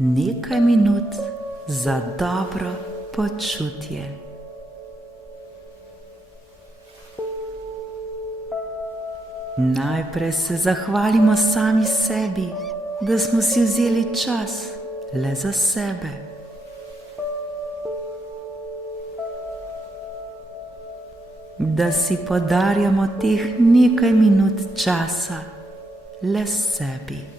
Nekaj minut za dobro počutje. Najprej se zahvalimo sami sebi, da smo si vzeli čas le za sebe. Da si podarjamo teh nekaj minut časa le sebi.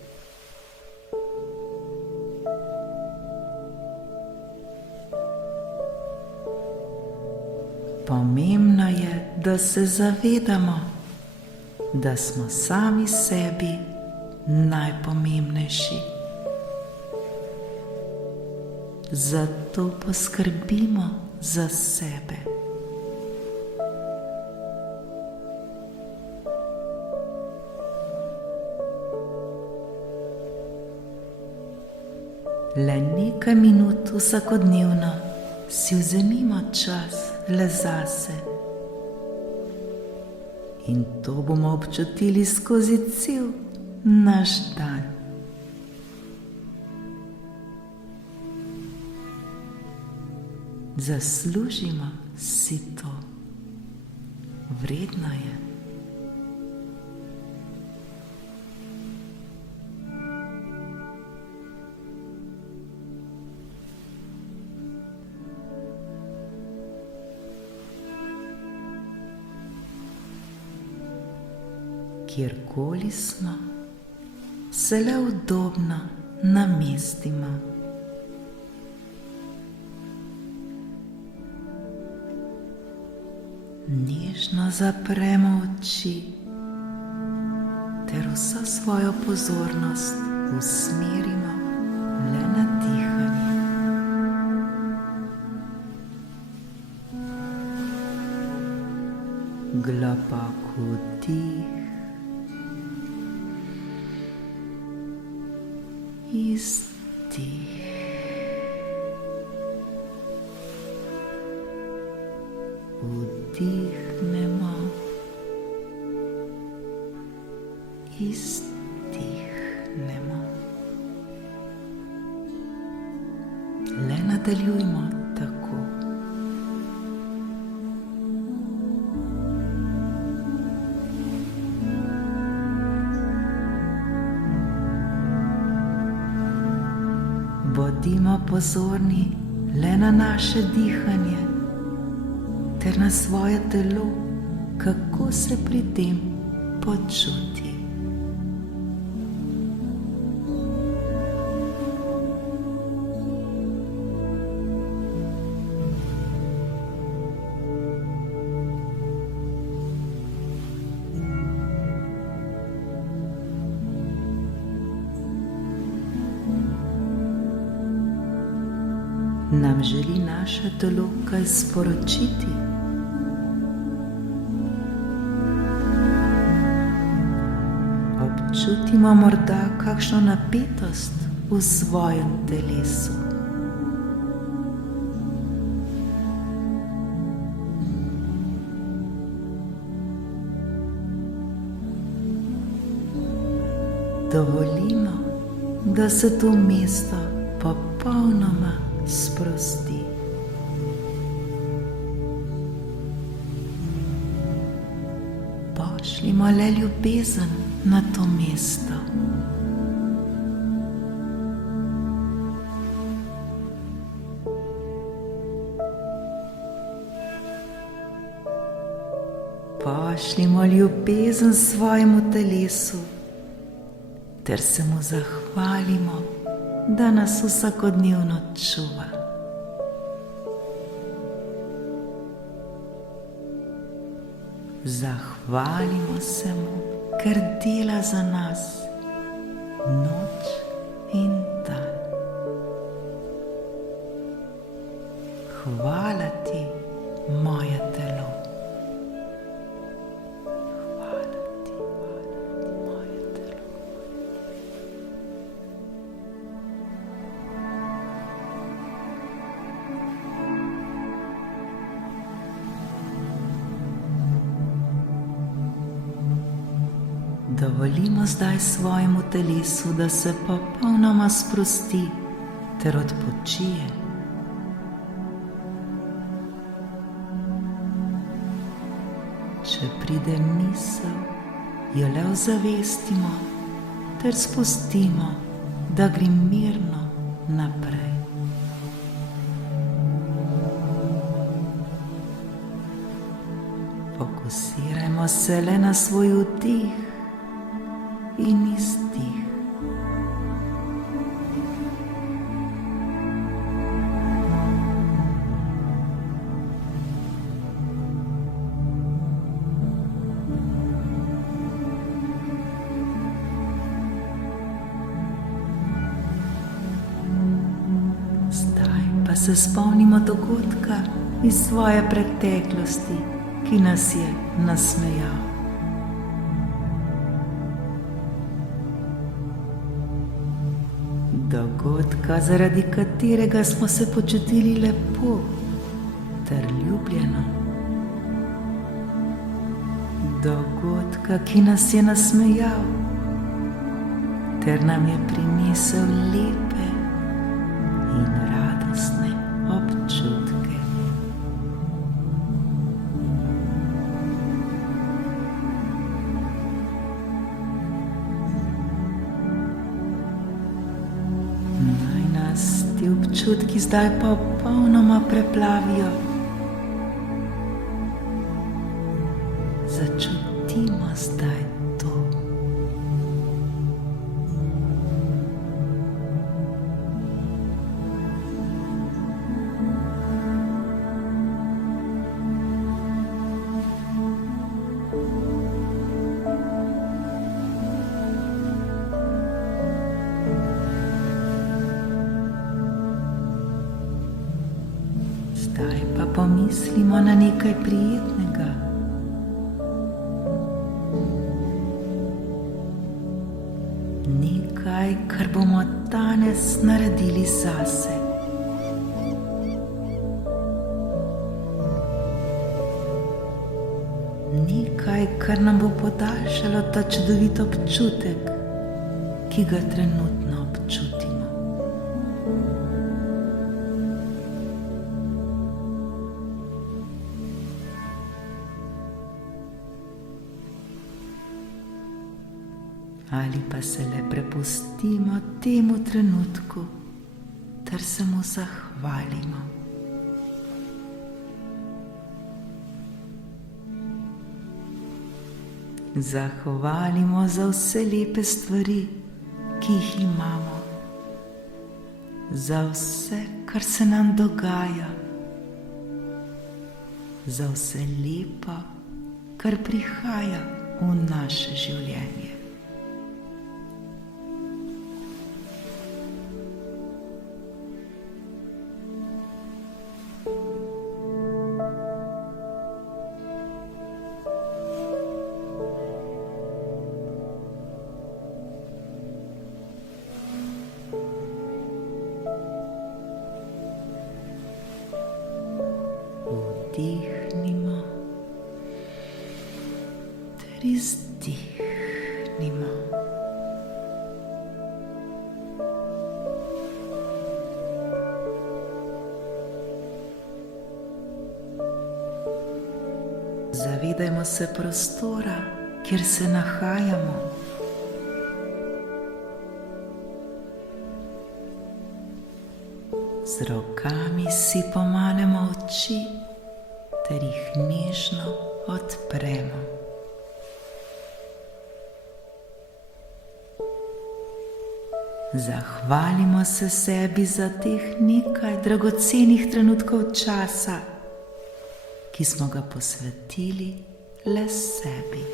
Pomembno je, da se zavedamo, da smo sami sebi najpomembnejši. Zato poskrbimo za sebe. Le nekaj minut vsakodnevno si vzemimo čas le zase. In to bomo občutili skozi cel naš dan. Zaslužimo si to. Vredno je. Kjerkoli smo, se le udobno namestimo. Nežno zapremo oči ter vso svojo pozornost usmerimo le na dihanje. Globoko vdih, izdih. Vdihnemo, izdihnemo. Le nadaljujmo tako. Bodimo pozorni le na naše dihanje ter na svoje telo, kako se pri tem počuti. Nam želi naše telo kaj sporočiti? Občutimo morda kakšno napetost v svojem telesu. Dovolimo, da se to mesto popolnoma sprosti. Pošljimo le ljubezen na to mesto. Pošljimo ljubezen svojemu telesu ter se mu zahvalimo, da nas vsakodnevno čuva. Zahvalimo se mu, ker dela za nas noč in dan. Hvala ti, moje telo. Hvala ti, moje telo. Dovolimo zdaj svojemu telesu, da se popolnoma sprosti ter odpočije. Če pride misel, jo le ozavestimo ter spustimo, da gre mirno naprej. Fokusirajmo se le na svoj vdih in izdih. Pa se spomnimo dogodka iz svoje preteklosti, ki nas je nasmejal. Dogodka, zaradi katerega smo se počutili lepo ter ljubljeno. Dogodka, ki nas je nasmejal ter nam je prinesel lepe in radostne občutke. Naj nas ti občutki zdaj popolnoma preplavijo. Začutimo zdaj to. Zdaj pa pomislimo na nekaj prijetnega. Nekaj, kar bomo danes naredili zase. Nekaj, kar nam bo podaljšalo ta čudovit občutek, ki ga trenutno občutimo. Ali pa se le prepustimo temu trenutku ter se mu zahvalimo. Zahvalimo za vse lepe stvari, ki jih imamo, za vse, kar se nam dogaja, za vse lepo, kar prihaja v naše življenje. Vdihnimo ter izdihnimo. Zavedajmo se prostora, kjer se nahajamo. Z rokami si pomanemo oči ter jih nežno odpremo. Zahvalimo se sebi za teh nekaj dragocenih trenutkov časa, ki smo ga posvetili le sebi.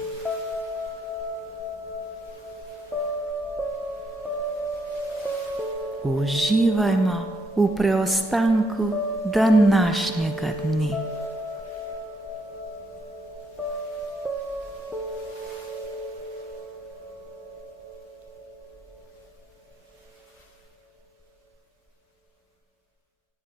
Uživajmo v preostanku današnjega dne.